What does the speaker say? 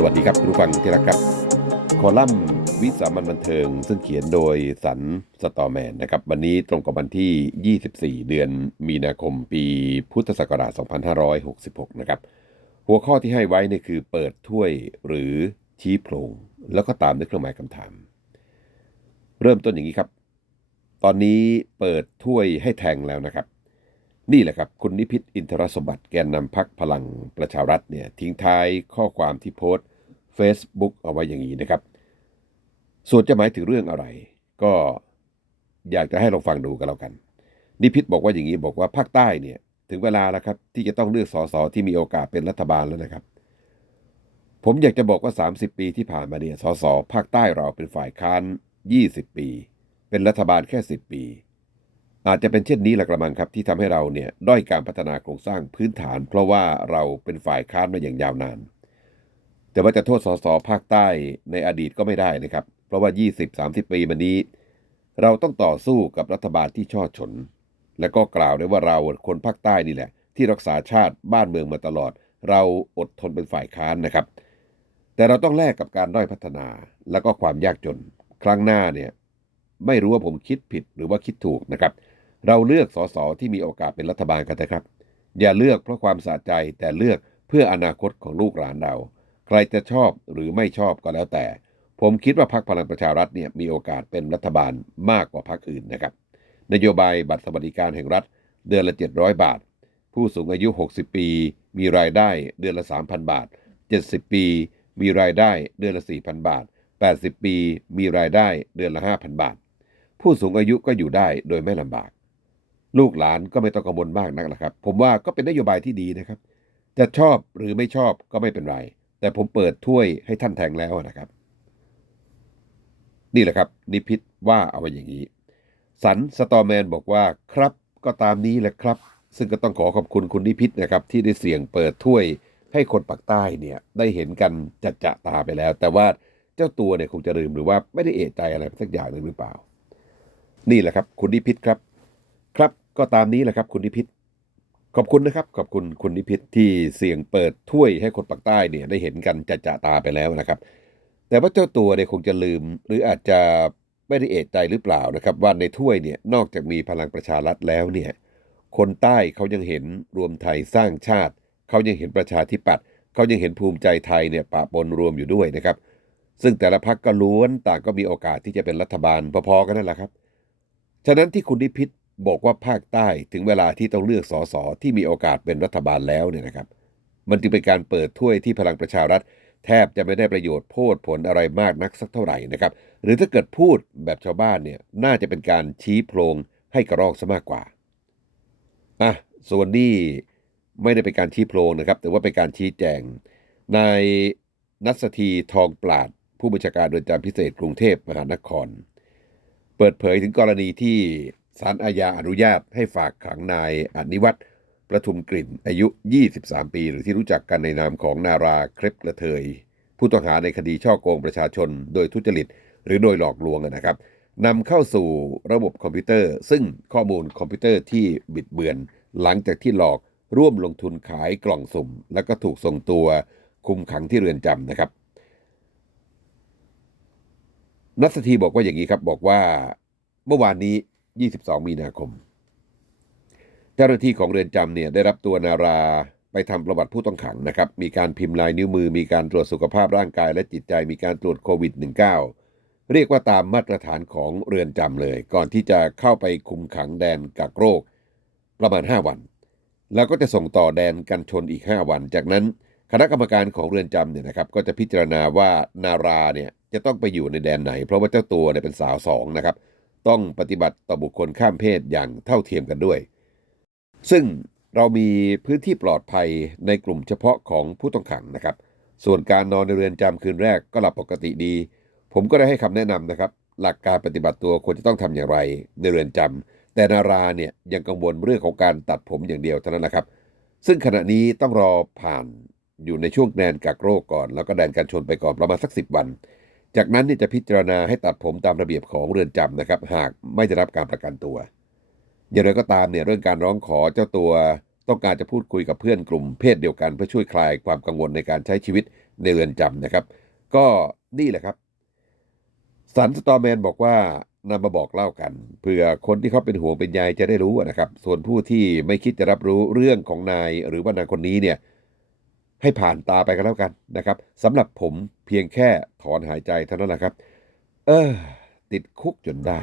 สวัสดีครับคุณผู้ฟังที่รักครับ คอลัมน์วิสามันบันเทิง ซึ่งเขียนโดยสันสตอแมนนะครับ วันนี้ตรงกับวันที่ 24 เดือนมีนาคมปีพุทธศักราช 2566 นะครับ หัวข้อที่ให้ไว้เนี่ยคือเปิดถ้วยหรือชี้โพรงแล้วก็ตามด้วยเครื่องหมายคำถาม เริ่มต้นอย่างนี้ครับ ตอนนี้เปิดถ้วยให้แทงแล้วนะครับ นี่แหละครับคุณนิพิษอินทรสมบัติแกนนำพักพลังประชารัฐเนี่ยทิ้งท้ายข้อความที่โพสต์ Facebook เอาไว้อย่างนี้นะครับ ส่วนจะหมายถึงเรื่องอะไร ก็อยากจะให้ลองฟังดูกันแล้วกัน นิพิษบอกว่าอย่างนี้บอกว่าภาคใต้เนี่ยถึงเวลาแล้วครับที่จะต้องเลือกสสที่มีโอกาสเป็นรัฐบาลแล้วนะครับ ผมอยากจะบอกว่า 30 ปีที่ผ่านมาเนี่ยสสภาคใต้เราเป็นฝ่ายค้าน 20 ปี เป็นรัฐบาลแค่ 10 ปี อาจจะเป็นเช่นนี้แหละกระมังครับที่ทำให้เราเนี่ยด้อยการพัฒนาโครงสร้างพื้นฐาน เพราะว่าเราเป็นฝ่ายค้านมาอย่างยาวนาน แต่ว่าจะโทษสสภาคใต้ในอดีตก็ไม่ได้นะครับ เพราะว่า 20-30 ปีมานี้ เราต้องต่อสู้กับรัฐบาลที่ช่อฉน และก็กล่าวได้ว่าเราคนภาคใต้นี่แหละ ที่รักษาชาติบ้านเมืองมาตลอด เราอดทนเป็นฝ่ายค้านนะครับ แต่เราต้องแลกกับการด้อยพัฒนาและก็ความยากจน ครั้งหน้าเนี่ยไม่รู้ว่าผมคิดผิดหรือว่าคิดถูกนะครับ เราเลือกสสที่มีโอกาสเป็นรัฐบาลกันนะครับ อย่าเลือกเพราะความสะใจแต่เลือกเพื่ออนาคตของลูกหลานเรา ใครจะชอบหรือไม่ชอบก็แล้วแต่ ผมคิดว่าพรรคพลังประชารัฐเนี่ยมีโอกาสเป็นรัฐบาลมากกว่าพรรคอื่นนะครับ นโยบายบัตรสวัสดิการแห่งรัฐ เดือนละ 700 บาท ผู้สูงอายุ 60 ปี มีรายได้เดือนละ 3,000 บาท 70 ปี มีรายได้เดือนละ 4,000 บาท 80 ปี มีรายได้เดือนละ 5,000 บาท ผู้สูงอายุก็อยู่ได้โดยไม่ลำบาก ลูกหลานก็ไม่ต้องกังวลมากนักนะครับ ผมว่าก็เป็นนโยบายที่ดีนะครับ จะชอบหรือไม่ชอบก็ไม่เป็นไร แต่ผมเปิดถ้วยให้ท่านแทงแล้วนะครับ นี่แหละครับ นิพิษว่าเอาไว้อย่างนี้ สันสตอแมนบอกว่าครับก็ตามนี้แหละครับ ซึ่งก็ต้องขอขอบคุณคุณนิพิษนะครับ ที่ได้เสี่ยงเปิดถ้วยให้คนปากใต้เนี่ยได้เห็นกันจัดจะตาไปแล้ว แต่ว่าเจ้าตัวเนี่ยคงจะลืมหรือว่าไม่ได้เอะใจอะไรสักอย่างหนึ่งหรือเปล่า นี่แหละครับ คุณนิพิษครับ ครับก็ตามนี้แหละครับคุณนิพิษขอบคุณนะครับ ขอบคุณคุณนิพิษที่เสี่ยงเปิดถ้วยให้คนปากใต้เนี่ยได้เห็นกันจัดจะตาไปแล้วนะครับ แต่ว่าเจ้าตัวเนี่ยคงจะลืม หรืออาจจะไม่ได้เอะใจหรือเปล่านะครับ ว่าในถ้วยเนี่ยนอกจากมีพลังประชารัฐแล้วเนี่ยคนใต้เขายังเห็นรวมไทยสร้างชาติ เขายังเห็นประชาธิปัตย์เขายังเห็นภูมิใจไทยเนี่ยปะปนรวมอยู่ด้วยนะครับ ซึ่งแต่ละพักก็ล้วนต่างก็มีโอกาสที่จะเป็นรัฐบาลพอๆกันนั่นแหละครับ ฉะนั้นที่คุณนิพิษ บอกว่าภาคใต้ถึงเวลาที่ต้องเลือกสสที่มีโอกาสเป็นรัฐบาลแล้วเนี่ยนะครับ มันจึงเป็นการเปิดถ้วยที่พลังประชารัฐ แทบจะไม่ได้ประโยชน์โพดผลอะไรมากนักสักเท่าไหร่นะครับ หรือถ้าเกิดพูดแบบชาวบ้านเนี่ยน่าจะเป็นการชี้โพรงให้กระรอกซะมากกว่าอะส่วนนี้ไม่ได้เป็นการชี้โพรงนะครับ แต่ว่าเป็นการชี้แจงนายนัสธีทองปราด ผู้บัญชาการเรือนจำพิเศษกรุงเทพมหานคร เปิดเผยถึงกรณีที่ ศาลอาญาอนุญาตให้ฝากขังนายอนิวัตรประทุมกลิ่นอายุ 23 ปี หรือที่รู้จักกันในนามของนาราเครปกระเทย ผู้ต้องหาในคดีช่อโกงประชาชน โดยทุจริต หรือโดยหลอกลวงนะครับนำเข้าสู่ระบบคอมพิวเตอร์ ซึ่งข้อมูลคอมพิวเตอร์ที่บิดเบือน หลังจากที่หลอกร่วมลงทุนขายกล่องสุ่ม แล้วก็ถูกส่งตัวคุมขังที่เรือนจำนะครับ นัสธีบอกว่าอย่างนี้ครับบอกว่าเมื่อวานนี้ 22 มีนาคม เจ้าหน้าที่ของเรือนจำเนี่ยได้รับตัวนาราไปทำประวัติผู้ต้องขังนะครับ มีการพิมพ์ลายนิ้วมือ มีการตรวจสุขภาพร่างกายและจิตใจ มีการตรวจโควิด -19 เรียกว่าตามมาตรฐานของเรือนจำเลย ก่อนที่จะเข้าไปคุมขังแดนกักโรค ประมาณ 5 วัน แล้วก็จะส่งต่อแดนกันชนอีก 5 วัน จากนั้นคณะกรรมการของเรือนจำเนี่ยนะครับ ก็จะพิจารณาว่านาราเนี่ยจะต้องไปอยู่ในแดนไหน เพราะว่าเจ้าตัวเนี่ยเป็นสาวสองนะครับ ต้องปฏิบัติต่อบุคคลข้ามเพศอย่างเท่าเทียมกันด้วย ซึ่งเรามีพื้นที่ปลอดภัยในกลุ่มเฉพาะของผู้ต้องขังนะครับ ส่วนการนอนในเรือนจำคืนแรกก็หลับปกติดี ผมก็ได้ให้คำแนะนำนะครับ หลักการปฏิบัติตัวควรจะต้องทำอย่างไรในเรือนจำแต่นาราเนี่ยยังกังวลเรื่องของการตัดผมอย่างเดียวเท่านั้นนะครับ ซึ่งขณะนี้ต้องรอผ่านอยู่ในช่วงแดนกักโรคก่อน แล้วก็แดนการชนไปก่อนประมาณสักสิบวัน จากนั้นเนี่ยจะพิจารณาให้ตัดผมตามระเบียบของเรือนจำนะครับ หากไม่ได้รับการประกันตัว อย่างไรก็ตามเนี่ยเรื่องการร้องขอเจ้าตัวต้องการจะพูดคุยกับเพื่อนกลุ่มเพศเดียวกันเพื่อช่วยคลายความกังวลในการใช้ชีวิตในเรือนจำนะครับ ก็นี่แหละครับสันสตอร์แมนบอกว่านำมาบอกเล่ากันเพื่อคนที่เขาเป็นห่วงเป็นใยจะได้รู้นะครับ ส่วนผู้ที่ไม่คิดจะรับรู้เรื่องของนายหรือว่านางคนนี้เนี่ยให้ผ่านตาไปกันแล้วกันนะครับสำหรับผมเพียงแค่ถอนหายใจเท่านั้นแหละครับ เออ ติดคุกจนได้